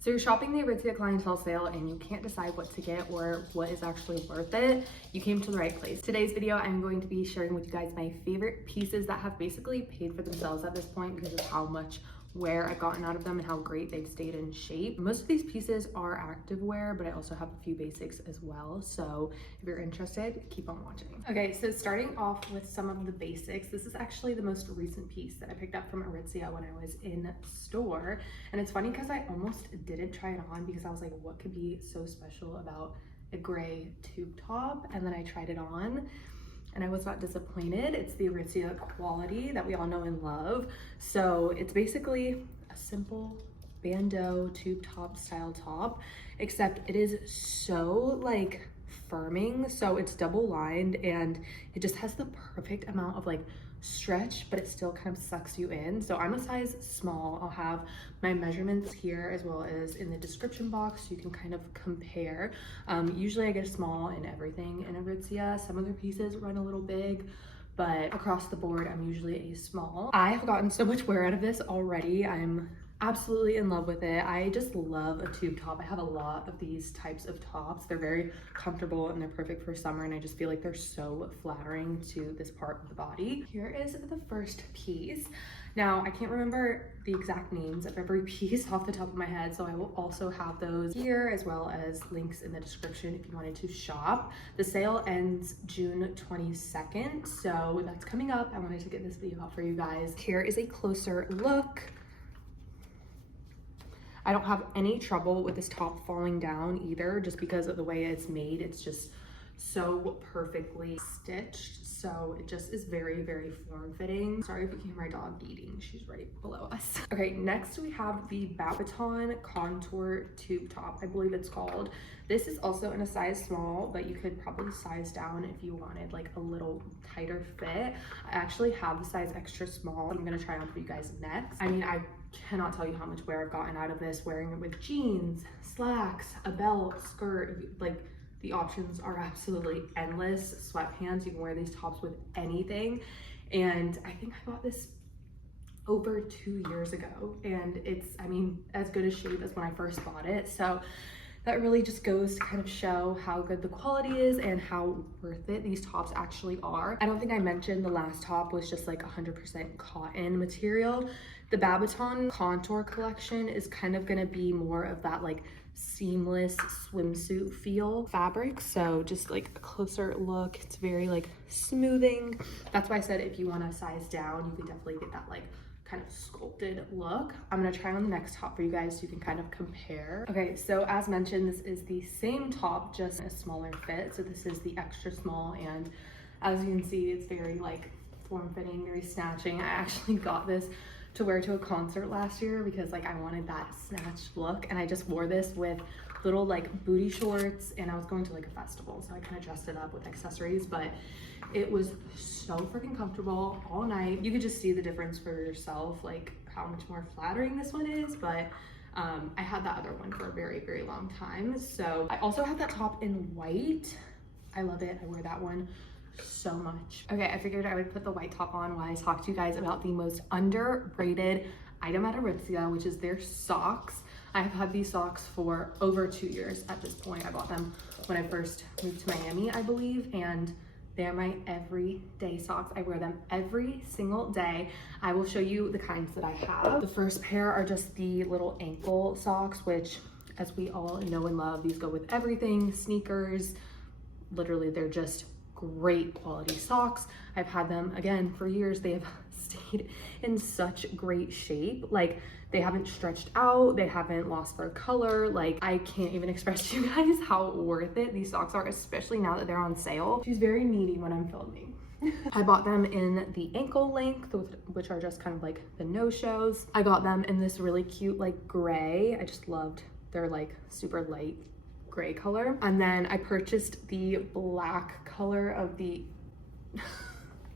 So you're shopping the Aritzia clientele sale and you can't decide what to get or what is actually worth it, you came to the right place. Today's video, I'm going to be sharing with you guys my favorite pieces that have basically paid for themselves at this point because of how much wear I've gotten out of them and how great they've stayed in shape. Most of these pieces are active wear, but I also have a few basics as well. So if you're interested, keep on watching. Okay, so starting off with some of the basics, this is actually the most recent piece that I picked up from Aritzia when I was in store. And it's funny because I almost didn't try it on because I was like, what could be so special about a gray tube top? And then I tried it on and I was not disappointed. It's the Aritzia quality that we all know and love. So it's basically a simple bandeau tube top style top, except it is so like firming. So it's double lined and it just has the perfect amount of like stretch, but it still kind of sucks you in. So I'm a size small. I'll have my measurements here as well as in the description box so you can kind of compare. Usually I get a small in everything in Aritzia. Some of their pieces run a little big, but across the board I'm usually a small. I have gotten so much wear out of this already. I'm absolutely in love with it. I just love a tube top. I have a lot of these types of tops. They're very comfortable and they're perfect for summer, and I just feel like they're so flattering to this part of the body. Here is the first piece. Now, I can't remember the exact names of every piece off the top of my head, so I will also have those here as well as links in the description if you wanted to shop. The sale ends June 22nd, so that's coming up. I wanted to get this video out for you guys. Here is a closer look. I don't have any trouble with this top falling down either, just because of the way it's made. It's just so perfectly stitched. So it just is very, very form-fitting. Sorry if you can hear my dog eating. She's right below us. Okay, next we have the Babaton Contour Tube Top, I believe it's called. This is also in a size small, but you could probably size down if you wanted like a little tighter fit. I actually have the size extra small. I'm gonna try on for you guys next. I mean, I cannot tell you how much wear I've gotten out of this, wearing it with jeans, slacks, a belt, skirt, like the options are absolutely endless. Sweatpants, you can wear these tops with anything. And I think I bought this over 2 years ago and it's, I mean, as good a shape as when I first bought it. So that really just goes to kind of show how good the quality is and how worth it these tops actually are. I don't think I mentioned the last top was just like 100% cotton material. The Babaton Contour collection is kind of gonna be more of that like seamless swimsuit feel fabric. So just like a closer look, it's very like smoothing. That's why I said if you want to size down, you can definitely get that like kind of sculpted look. I'm gonna try on the next top for you guys so you can kind of compare. Okay, so as mentioned, this is the same top, just a smaller fit. So this is the extra small, and as you can see, it's very like form-fitting, very snatching. I actually got this to wear to a concert last year because like I wanted that snatched look, and I just wore this with little like booty shorts, and I was going to like a festival, so I kind of dressed it up with accessories, but it was so freaking comfortable all night. You could just see the difference for yourself, like how much more flattering this one is, but I had that other one for a very, very long time. So I also have that top in white. I love it. I wear that one so much. Okay, I figured I would put the white top on while I talk to you guys about the most underrated item at Aritzia, which is their socks. I have had these socks for over 2 years at this point. I bought them when I first moved to Miami, I believe, and they're my everyday socks. I wear them every single day. I will show you the kinds that I have. The first pair are just the little ankle socks, which, as we all know and love, these go with everything. Sneakers, literally, they're just great quality socks. I've had them again for years. They have stayed in such great shape. Like, they haven't stretched out, they haven't lost their color. Like, I can't even express to you guys how worth it these socks are, especially now that they're on sale. She's very needy when I'm filming. I bought them in the ankle length, which are just kind of like the no-shows. I got them in this really cute like gray. I just loved their like super light gray color. And then I purchased the black color of the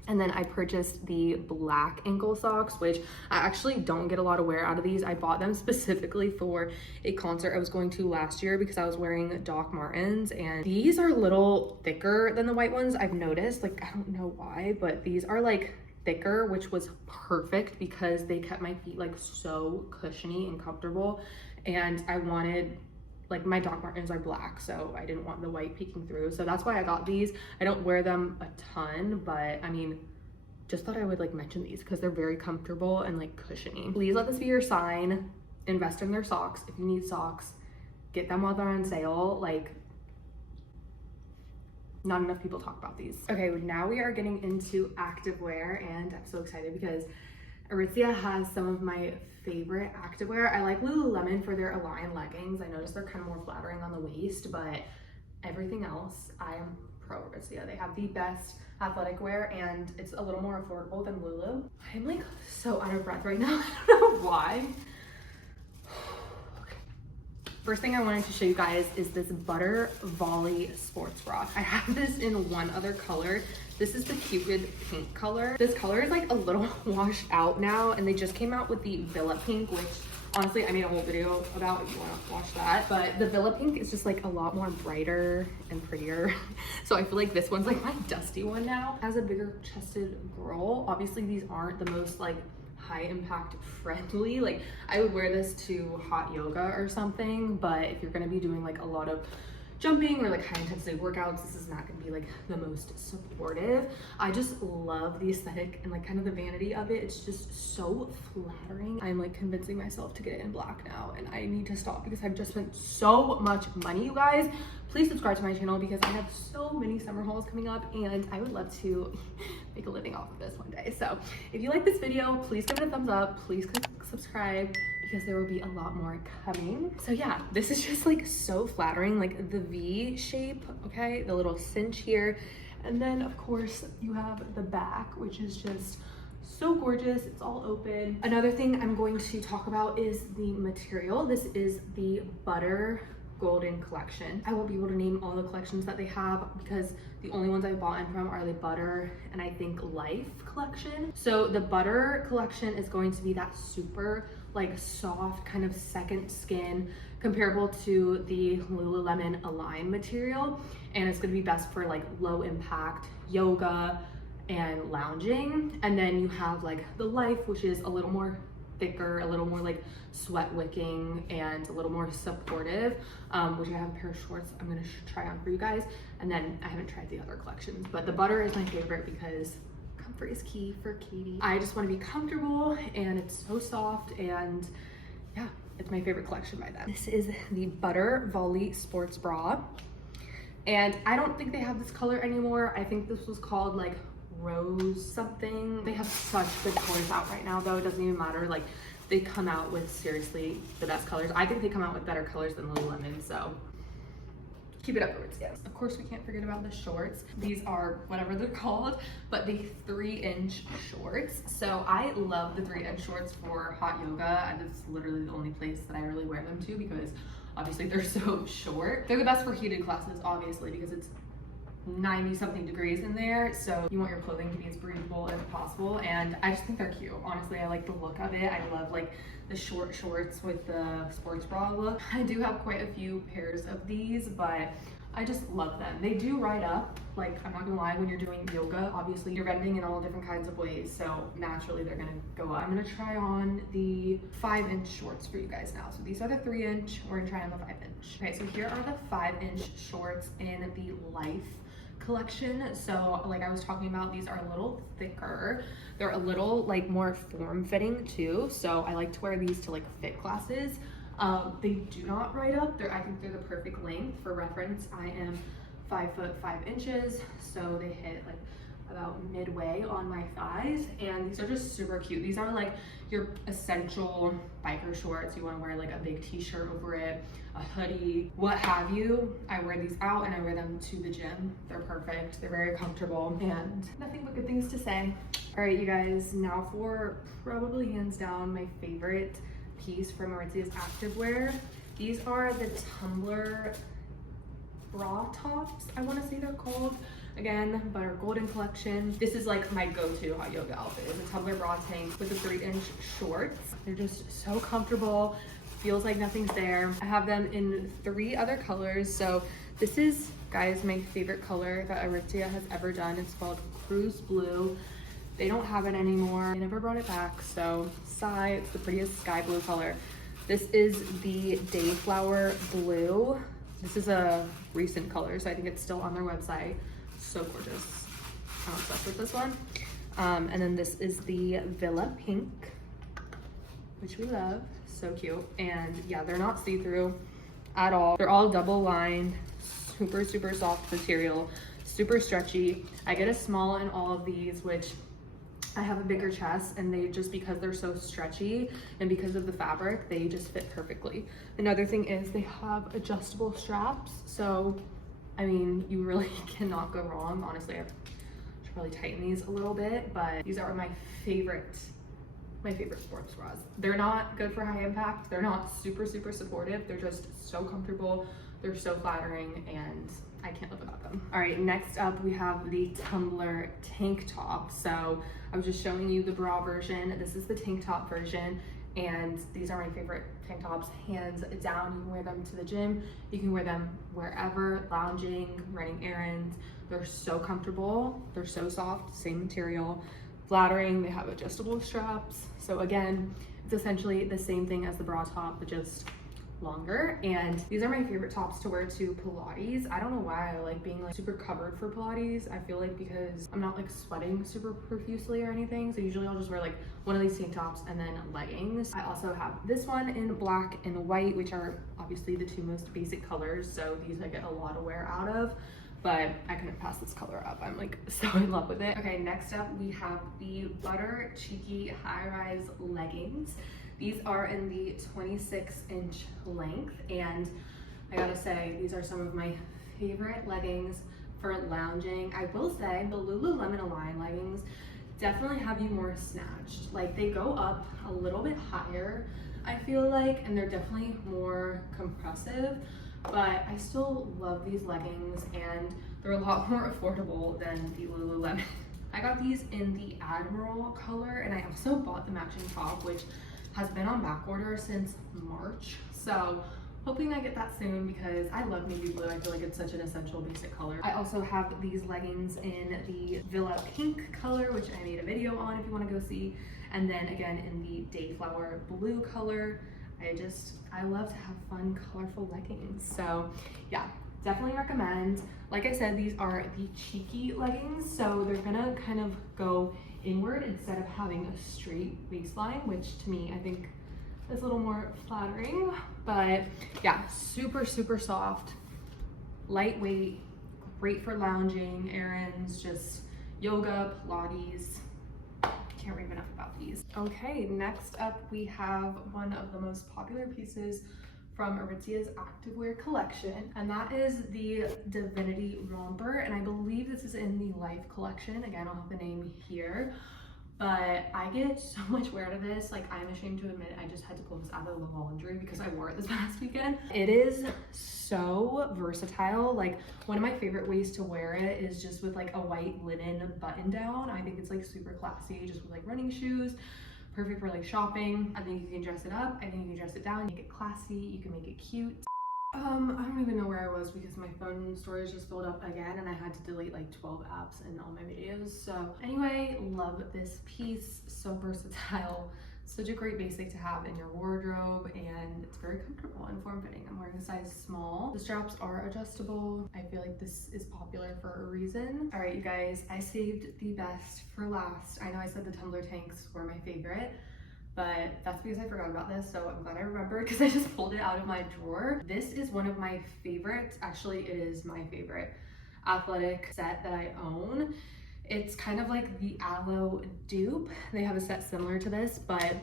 and then I purchased the black ankle socks, which I actually don't get a lot of wear out of these. I bought them specifically for a concert I was going to last year because I was wearing Doc Martens, and these are a little thicker than the white ones. I've noticed, like, I don't know why, but these are like thicker, which was perfect because they kept my feet like so cushiony and comfortable. and I wanted, like, my Doc Martens are black, so I didn't want the white peeking through. So that's why I got these. I don't wear them a ton, but I mean, just thought I would like mention these because they're very comfortable and like cushiony. Please let this be your sign. Invest in their socks. If you need socks, get them while they're on sale. Like, not enough people talk about these. Okay, now we are getting into activewear, and I'm so excited because Aritzia has some of my favorite activewear. I like Lululemon for their Align leggings. I noticed they're kind of more flattering on the waist, but everything else, I am pro Aritzia. They have the best athletic wear, and it's a little more affordable than Lulu. I'm like so out of breath right now. I don't know why. First thing I wanted to show you guys is this Butter Volley sports bra. I have this in one other color. This is the Cupid pink color. This color is like a little washed out now, and they just came out with the Villa pink, which honestly I made a whole video about if you want to watch that. But the Villa pink is just like a lot more brighter and prettier. So I feel like this one's like my dusty one now. As a bigger chested girl, obviously these aren't the most like high impact friendly. Like, I would wear this to hot yoga or something, but if you're gonna be doing like a lot of jumping or like high intensity workouts, this is not gonna be like the most supportive. I just love the aesthetic and like kind of the vanity of it. It's just so flattering. I'm like convincing myself to get it in black now, and I need to stop because I've just spent so much money, you guys. Please subscribe to my channel because I have so many summer hauls coming up, and I would love to make a living off of this one day. So if you like this video, please give it a thumbs up. Please click subscribe because there will be a lot more coming. So yeah, this is just like so flattering, like the V shape, okay? The little cinch here. And then of course you have the back, which is just so gorgeous. It's all open. Another thing I'm going to talk about is the material. This is the Butter Golden collection. I won't be able to name all the collections that they have because the only ones I've bought in from are the Butter and I think Life collection. So the Butter collection is going to be that super like soft kind of second skin, comparable to the Lululemon Align material, and it's going to be best for like low impact yoga and lounging. And then you have like the Life, which is a little more thicker, a little more like sweat wicking and a little more supportive, which I have a pair of shorts I'm gonna try on for you guys. And then I haven't tried the other collections, but the Butter is my favorite because comfort is key for Katie. I just want to be comfortable, and it's so soft, and yeah, it's my favorite collection by them. This is the Butter Volley sports bra, and I don't think they have this color anymore. I think this was called like Rose something. They have such good colors out right now though. It doesn't even matter, like they come out with seriously the best colors. I think they come out with better colors than Lululemon, so keep it up, Aritzia. Of course, we can't forget about the shorts. These are whatever they're called, but the 3-inch shorts. So I love the 3-inch shorts for hot yoga, and it's literally the only place that I really wear them to because obviously they're so short. They're the best for heated classes, obviously, because it's 90 something degrees in there, so you want your clothing to be as breathable as possible, and I just think they're cute. Honestly, I like the look of it. I love like the short shorts with the sports bra look. I do have quite a few pairs of these, but I just love them. They do ride up, like I'm not gonna lie, when you're doing yoga, obviously you're bending in all different kinds of ways, so naturally they're gonna go up. I'm gonna try on the 5-inch shorts for you guys now. So these are the 3-inch, we're gonna try on the 5-inch. Okay, so here are the 5-inch shorts in the Life collection. So like I was talking about, these are a little thicker. They're a little like more form-fitting too, so I like to wear these to like fit classes. They do not ride up. I think they're the perfect length. For reference, I am 5 foot 5 inches, so they hit like about midway on my thighs, and these are just super cute. These are like your essential biker shorts. You want to wear like a big t-shirt over it, a hoodie, what have you. I wear these out and I wear them to the gym. They're perfect. They're very comfortable, and nothing but good things to say. All right, you guys, now for probably hands down my favorite piece from Aritzia's activewear. These are the Tumbler Bra tops, I want to say they're called. Again, Butter Golden collection. This is like my go-to hot yoga outfit. It's a Tumbler Bra tank with the 3-inch shorts. They're just so comfortable. Feels like nothing's there. I have them in 3 other colors. So this is, guys, my favorite color that Aritzia has ever done. It's called Cruise Blue. They don't have it anymore. They never brought it back, so sigh. It's the prettiest sky blue color. This is the Dayflower Blue. This is a recent color, so I think it's still on their website. So gorgeous. I'm obsessed with this one. And then this is the Villa Pink, which we love. So cute. And yeah, they're not see-through at all. They're all double lined, super, super soft material, super stretchy. I get a small in all of these, which I have a bigger chest, and they just, because they're so stretchy and because of the fabric, they just fit perfectly. Another thing is they have adjustable straps. So, I mean, you really cannot go wrong. Honestly, I should probably tighten these a little bit, but these are my favorite sports bras. They're not good for high impact. They're not super, super supportive. They're just so comfortable. They're so flattering, and I can't live without them. All right, next up we have the Tumbler tank top. So I was just showing you the bra version. This is the tank top version, and these are my favorite tank tops, hands down. You can wear them to the gym. You can wear them wherever, lounging, running errands. They're so comfortable. They're so soft, same material, flattering. They have adjustable straps. So again, it's essentially the same thing as the bra top, but just longer. And these are my favorite tops to wear to Pilates. I don't know why I like being like super covered for Pilates. I feel like because I'm not like sweating super profusely or anything, so usually I'll just wear like one of these tank tops and then leggings. I also have this one in black and white, which are obviously the two most basic colors, so these I get a lot of wear out of, but I couldn't pass this color up. I'm like so in love with it. Okay, next up we have the Butter Cheeky high-rise leggings. These are in the 26-inch length, and I gotta say, these are some of my favorite leggings for lounging. I will say the Lululemon Align leggings definitely have you more snatched. Like, they go up a little bit higher, I feel like, and they're definitely more compressive, but I still love these leggings, and they're a lot more affordable than the Lululemon. I got these in the Admiral color, and I also bought the matching top, which has been on back order since March. So hoping I get that soon because I love navy blue. I feel like it's such an essential basic color. I also have these leggings in the Villa Pink color, which I made a video on if you want to go see. And then again in the Dayflower Blue color. I love to have fun, colorful leggings. So yeah, definitely recommend. Like I said, these are the cheeky leggings, so they're gonna kind of go inward instead of having a straight waistline, which to me I think is a little more flattering. But yeah, super, super soft, lightweight, great for lounging, errands, just yoga, Pilates. Can't rave enough about these. Okay, next up we have one of the most popular pieces from Aritzia's activewear collection, and that is the Divinity Romper, and I believe this is in the Life collection. Again, I'll have the name here, but I get so much wear out of this. Like, I'm ashamed to admit I just had to pull this out of the laundry because I wore it this past weekend. It is so versatile. Like, one of my favorite ways to wear it is just with like a white linen button down. I think it's like super classy, just with like running shoes. Perfect for like shopping. I think you can dress it up. I think you can dress it down, make it classy. You can make it cute. I don't even know where I was because my phone storage just filled up again and I had to delete like 12 apps and all my videos. So anyway, love this piece. So versatile. Such a great basic to have in your wardrobe, and it's very comfortable and form-fitting. I'm wearing a size small. The straps are adjustable. I feel like this is popular for a reason. All right, you guys, I saved the best for last. I know I said the tumbler tanks were my favorite, but that's because I forgot about this, so I'm glad I remembered because I just pulled it out of my drawer. This is one of my favorites. Actually, it is my favorite athletic set that I own. It's kind of like the Aloe dupe. They have a set similar to this, but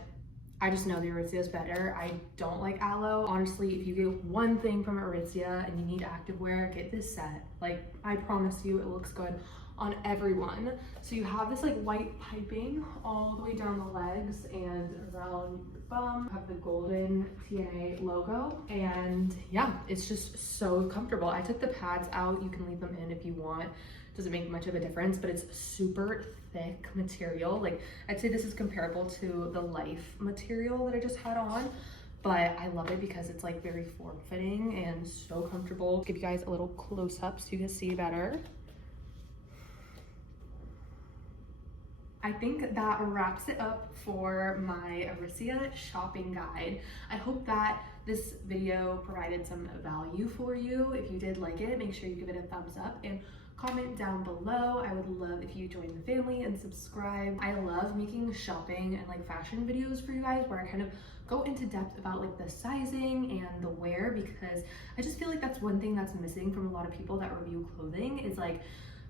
I just know the Aritzia is better. I don't like Aloe. Honestly, if you get one thing from Aritzia and you need activewear, get this set. Like, I promise you, it looks good on everyone. So you have this like white piping all the way down the legs and around your bum. You have the golden TNA logo, and yeah, it's just so comfortable. I took the pads out. You can leave them in if you want. Doesn't make much of a difference, but it's super thick material. Like, I'd say this is comparable to the Life material that I just had on, but I love it because it's like very form-fitting and so comfortable. Give you guys a little close-up so you can see better. I think that wraps it up for my Aritzia shopping guide. I hope that this video provided some value for you. If you did like it, make sure you give it a thumbs up and comment down below. I would love if you join the family and subscribe. I love making shopping and like fashion videos for you guys where I kind of go into depth about like the sizing and the wear, because I just feel like that's one thing that's missing from a lot of people that review clothing is like,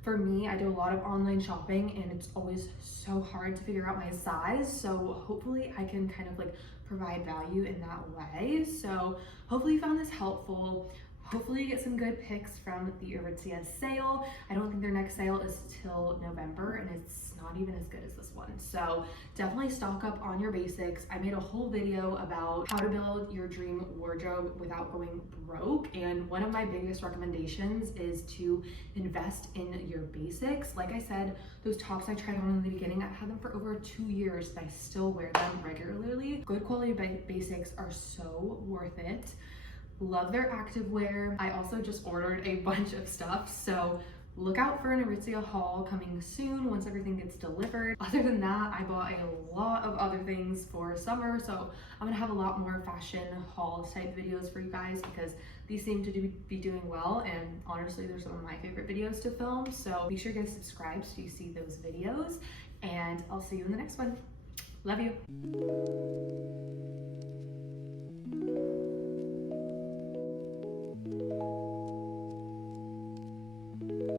for me, I do a lot of online shopping and it's always so hard to figure out my size. So hopefully I can kind of like provide value in that way. So hopefully you found this helpful. Hopefully you get some good picks from the Aritzia sale. I don't think their next sale is till November and it's not even as good as this one. So definitely stock up on your basics. I made a whole video about how to build your dream wardrobe without going broke. And one of my biggest recommendations is to invest in your basics. Like I said, those tops I tried on in the beginning, I've had them for over 2 years, but I still wear them regularly. Good quality basics are so worth it. Love their activewear. I also just ordered a bunch of stuff, so look out for an Aritzia haul coming soon once everything gets delivered. Other than that, I bought a lot of other things for summer, so I'm gonna have a lot more fashion haul type videos for you guys because these seem to be doing well, and honestly, they're some of my favorite videos to film. So make sure you guys subscribe so you see those videos, and I'll see you in the next one. Love you.